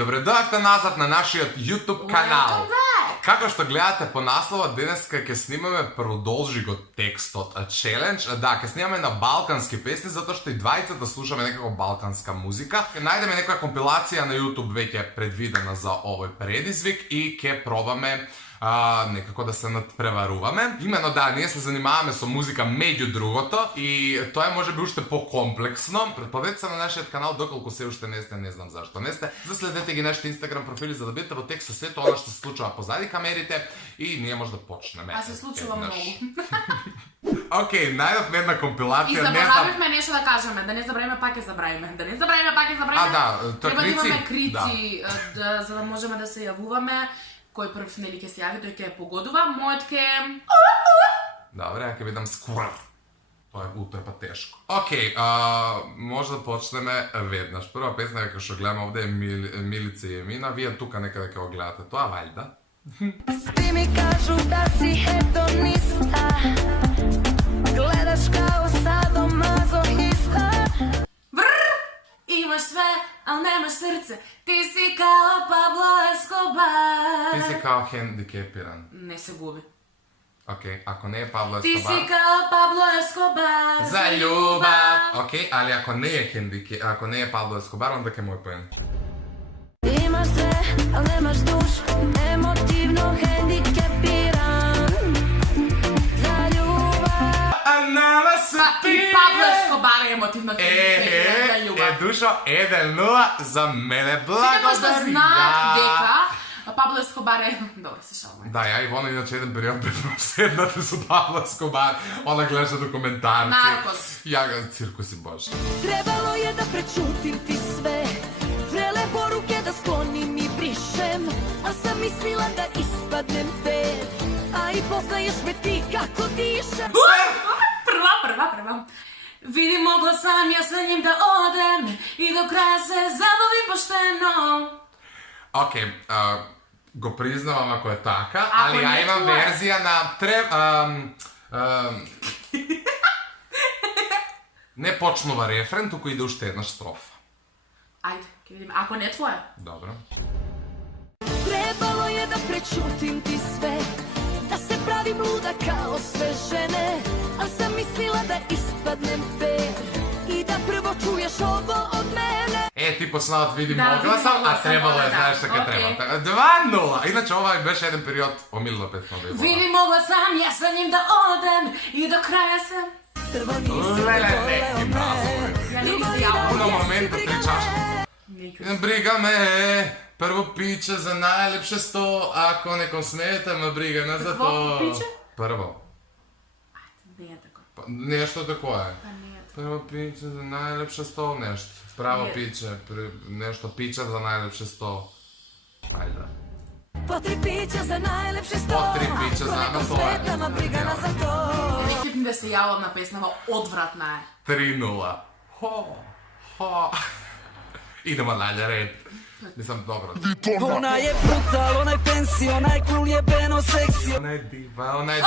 dobrodošli nazad na našиот YouTube канал. Како што гледате по наслова, денеска ќе снимаме продолжи го текстот челендж. Да, ќе снимаме на балкански песни, затоа што и двајцата слушаме некако балканска музика. Ќе најдеме некоја компилација на YouTube веќе предвидена за овој предизвик и ќе пробаме некако да се надпреваруваме. Имено да, ние се занимаваме со музика меѓу другото и тоа е можеби уште по-комплексно. Претпладете се на нашиот канал доколку се уште не сте, не знам зашто не сте. Заследете ги нашите Instagram профили за да бидете во текст со сето она што се случува позади камерите и ние може да почнеме. А се случува многу. Океј, најдовме една компилација, и заборавивме нешто да кажеме, да не забравиме пак ќе забравиме. Да не забравиме пак ќе забравиме. Да, тоа треба крици. Да имаме крици, да, за да можеме да се јавуваме. Кој прв нели ќе се јави, тој ќе погодува. Мојот ќе Добре, ја ќе видам сквр. Тоа е утепа тешко. Океј, може да почнеме веднаш. Прва песна како што гледаме овде е Милица и Емина. Вие тука некаде ќе го гледате тоа, вајда? Сви ми кажу да си хедониста, гледаш као садомазохиста. имаш све, ал немаш срце. Ти си као Пабло Ескобар. Ти си као хендикепиран. Не се губи. Океј, ако не е Пабло Ти Ескобар. си као Пабло Ескобар. За љубав. Океј, али ако не е ако не е Пабло Ескобар, онда ке мој поен. Имаш све, ал немаш душ, емотивно хендикепиран. За љубав. Анала се И Пабло Ескобар е емотивно хендикепиран за љубав. душо 1-0 за мене. Сите може да Благодари. знаат дека Пабло Ескобар е... Добро, се шалам. Да, ја и Ивона иначе еден период бевме седнати со Пабло Ескобар. Она гледаше документарци. Наркос. Ја го циркуси боже. Требало je da prečutim ti sve, vrele poruke da sklonim i brišem, a sam mislila da ispadnem fair, a i poznaješ me ti kako dišem. Прва. Види, могла сам ја sa njim da odem i do kraja se zabavim pošteno. Океј, го признавам ако е така, Ако али ја не, имам тоа е. верзија на не почнува рефрен, туку иде уште една строфа. Ајде, ќе видиме. Ако не твоја. Добро. Trebalo je da prečutim ti sve, da se pravim luda kao sve žene, a sam mislila da ispadnem fair i da prvo čuješ ovo od mene. Ти почнават види Да, могла види сам, могла а сам, требало е, да. знаеш така Океј. треба. 2-0. Иначе ова беше еден период омилна песна да ја Види, могла сам ја sa njim da odem i do kraja se... Prvo nisi Леле, voleo неки me, бразови. Ја не би се јавила. Уно момента три чаши. Неќу. Не брига ме, прво пиче за најлепше 100, ако неком смета ме брига не за Какво то. пиче? Прво. Не е така. Нешто такое. Па не е така. Прво пиче за најлепше 100 нешто. Право Не. пиче, нешто пиче за најлепше 100. Ајде. Po tri pića za najlepše sto, Po tri pića za- ako ma to je. sveta ma brigana za to. Неќев ми да се јавам на песнава, одвратна е. 3-0. Ho. Idemo dalje, red. Nisam dobro. Ona je brutal, onaj pensi, onaj cool je beno seksi. Ona je diva, ona je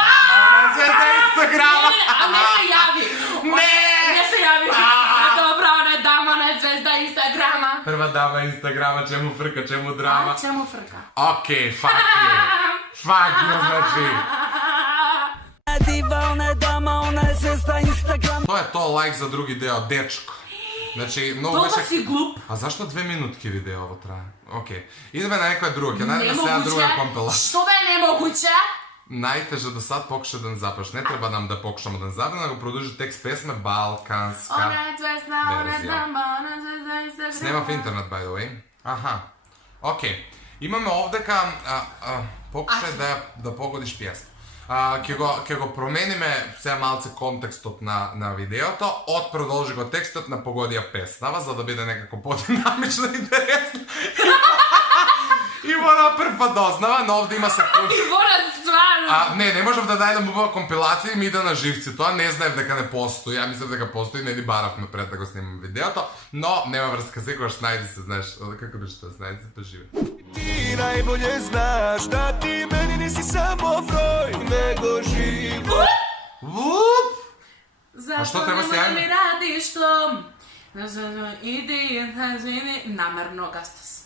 zvijezda Instagrama. A не се јави. Не! Не се јави. Добра, она е дама, она е звезда Инстаграма. Prva dama Instagrama, čemu frka, čemu drama. А, чему фрка? Okej, fuck you. Fuck you, znači. Ona je diva, ona je dama, ona je zvezda Instagram. To je to like za drugi deo, dečko. Znači, mnogo Толку беше... си глуп. A zašto 2 minutki video ovo traje? Okej. Ideme na nekoja druga, ќе najdeme se jedna druga kompilacija. Што бе немогуќе? Najteže do sad pokušaj da zapaš. Ne treba nam da pokušamo da zapaš, nego produži tekst pesme balkanska. Она е звезда, она е verzija. дама, она е звезда Инстаграма. Snema v internet, by the way. Aha. Okej. Imamo ovde ka... pokušaj da pogodiš pjesmu. Ќе го промениме сега малце контекстот на видеото, од продолжи го текстот на погодија песнава, за да биде некако подинамично и интересно. И мора прва дознава, но овде има секунди. Ивона, стварно. Не можам да најдам убава компилација и ми иде на живци. Тоа не знаев дека не постои. Ја мислев дека постои, не ни баравме пред да го снимам видеото, но нема врска, секогаш најди се, знаеш, како беше тоа, најди се, па живе. Ti najbolje znaš da ti meni nisi samo broj, nego život. Вуп! Зашто што треба се нема да јавим? ми радиш тоа? Иди, намерно гастас.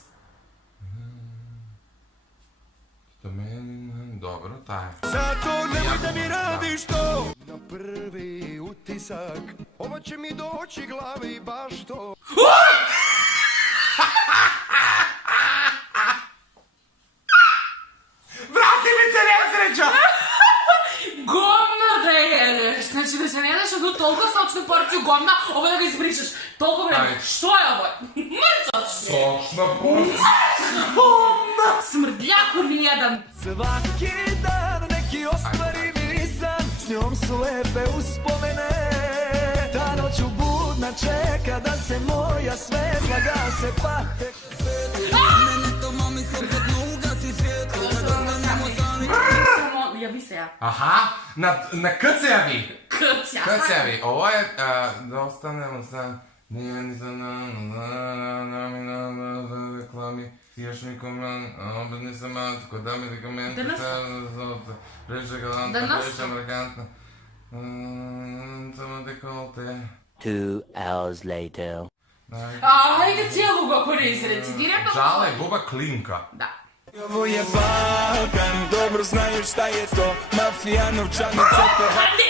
Do meni, dobro, taj. Zato nemoj da mi radiš to. Na prvi utisak, ovo će mi doći glave i baš to. Vrati mi se nesreća! Govna da jedeš! Znači da se ne daš od toliko sočnu porciju govna, ovo da ga izbrišeš. Toliko vremena. Ajde. Što je ovo? Mrzo! Sočna porcija. Smrdljaku nijedan. Svaki dan neki ostvari mi san, s njom su lepe uspomene. Ta noć budna čeka da se moja svetla gase, pa tek Mene to mami slobodno ugasi svjetlo. Javi se ja. Aha, na K se javi. Krcija. K se javi. Ovo je, da ostanemo sa... Nije ni za reklami. Još mi komran, opet nisam matko, da mi dokumenti, preče galantna, preče amerikantna. Samo dekolte. 2 hours later. Ajde cijelu ga koristi, recitiraj pa... Žala je buba klinka. Da. Ovo je Balkan, dobro znaju šta je to. Mafija, novčanice,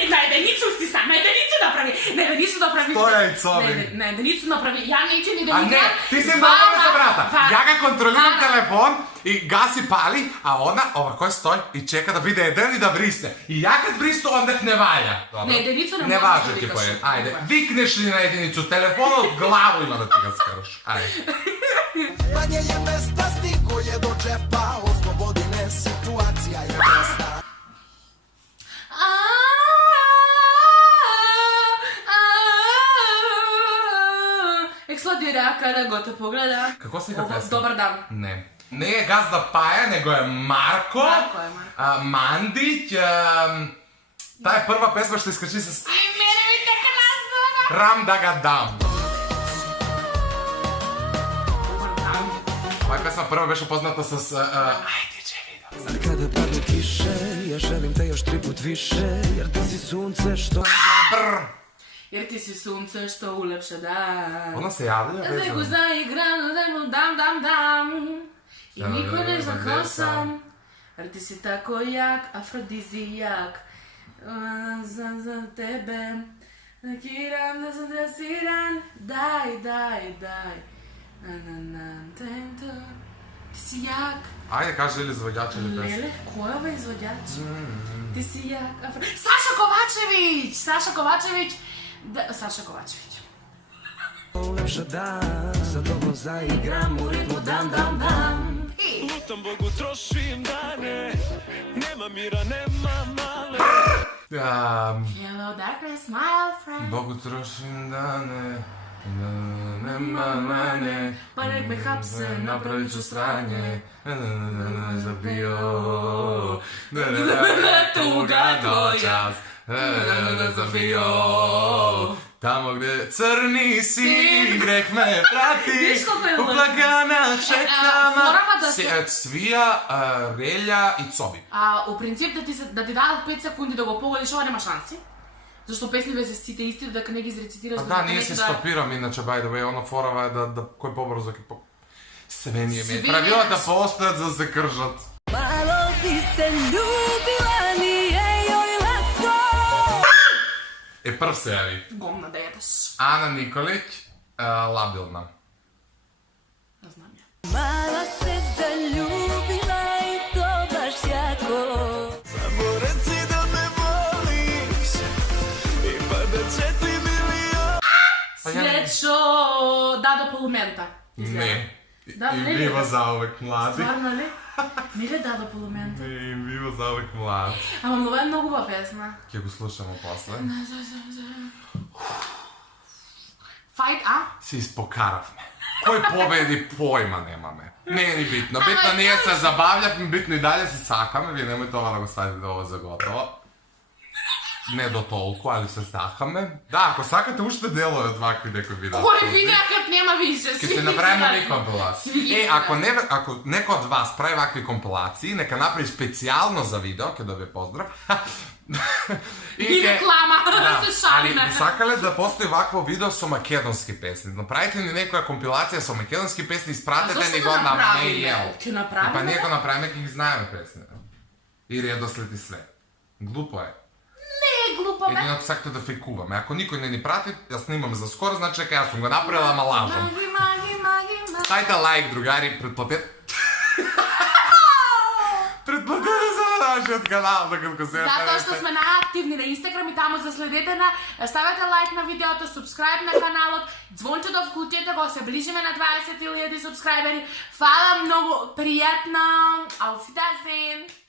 Ne, da nisu ustisam, ne, da nisu napravi. Ne, da nisu napravi. Stoja i covi. Ne, da nisu napravi. Ja neću ni da A mi ne, ti si mnogo za brata. Ja ga kontroliram telefon i gasi pali, a ona ovako stoji i čeka da vide jedan i da brisne. I ja kad brisnu, onda ne valja. Ne, jedinicu ne ne možeš važe da ti vikaš. pojem. Ajde, vikneš li na jedinicu, telefon od glavu ima da ti ga skroš. Ajde. manje je mesta, stigo je do džepa. Oslobodine, situacija je mesta. Eksplodira kada go te pogleda. Kako si ga pesma? Dobar dan. Ne. Ne je Gazda Paja, nego je Marko. Marko je Marko. Mandić. Ta je prva pesma što iskači sa... Aj, mene mi neka nazva. Ram da ga dam. Ova pesma prva беше poznata s... Ajde, će video. Kada padne kiše, ja želim te još 3 put više, jer ti si sunce što... Brr. Jer ti si sunce što ulepša dan. Ona se javlja? Zegu zaigram, dam. I niko ne zna ko sam. Jer ti si tako jak, afrodizijak. Za tebe. Nakiram da sam dresiran. Daj. Ti si jak. Ajde, kaži ili izvođač ili pesma. Lele, ko je ovaj izvođač? Ti si jak, Saša Kovačević! Saša Kovačević. Ulepša dan, sa tobom zaigram u ritmu dam. Lutam Bogu, trošim dane, nema mira, nema male. Hello darkness, my old friend. Bogu trošim dane, nema mane, Pa nek me hapse, napravit ću sranje. zabio, tuga tvoja. zabio, tamo gdje crni sin, greh me prati, Viš kako je u loše. plagana čekama, forama da se- Svija, Relja i Cobi. A u princip da ti dадат 5 секунди да го погодиш, ова нема шанси. Зашто песни се сите исти, дека не ги изрецитираш. Da, nije se stopiram, inače, by the way, ono forava je da koji pobrzo ki po... Sve nije mi je Svi pravila ne- da postojat za se kržat. Malo bi se ljubila, nije joj lako. Prv se javi. Гомна да јадеш. Ana Nikolić, Labilna. Не знам ја. Malo se zaljubila i to baš jako. Samo reci da me voliš, i padat će ti milion. Свет што Дадо Полумента. Ne. Da, I ne, biva ne. zauvek mladi. Стварно ли? Не ли Дадо Полумента? I biva zauvek mlad. Ама многу е многу убава песна. Ќе го слушamo после. Fight, а? Si ispokaravme. Koji pobedi, pojma nema me. Nije ni bitno. Bitno nije se zabavljati, bitno i dalje se cakame. Vi nemojte ovo da go stavite ovo za gotovo. Ne do toliko, ali se cakame. Da, ako sakate ušte delove od ovakvi nekoj video. Кој видеа кад нема више? Kad se napravimo mi kompilaciju. Svi Ako neko od vas pravi ovakve kompilaciji, neka napravi specijalno za video, kada dobije pozdrav. И реклама, да се шалиме. Ali sakale da postoji ovakvo video sa makedonski pesni. Napravite ni nekoja kompilacija sa makedonski pesni, ispratite zašto ni ga go na napravime? mail. Ќе направиме, Pa nije да. ko napravi, nekih znaju pesni. и редослед и све. Глупо е. Не е глупо, бе. Единото сакате да фейкуваме. Ако никој не ни прати, ја снимам за скоро, значи дека јас сум го направила, ама лажам. Маги. Ставите лайк, другари, предплатете. Предплатете за нашиот канал, докато се Затоа што сме најактивни на Инстаграм и таму заследете на, ставете лайк на видеото, субскрайб на каналот, звончето вклучете го, се ближиме на 20.000 субскрайбери. Фала многу, пријатно, auf Wiedersehen.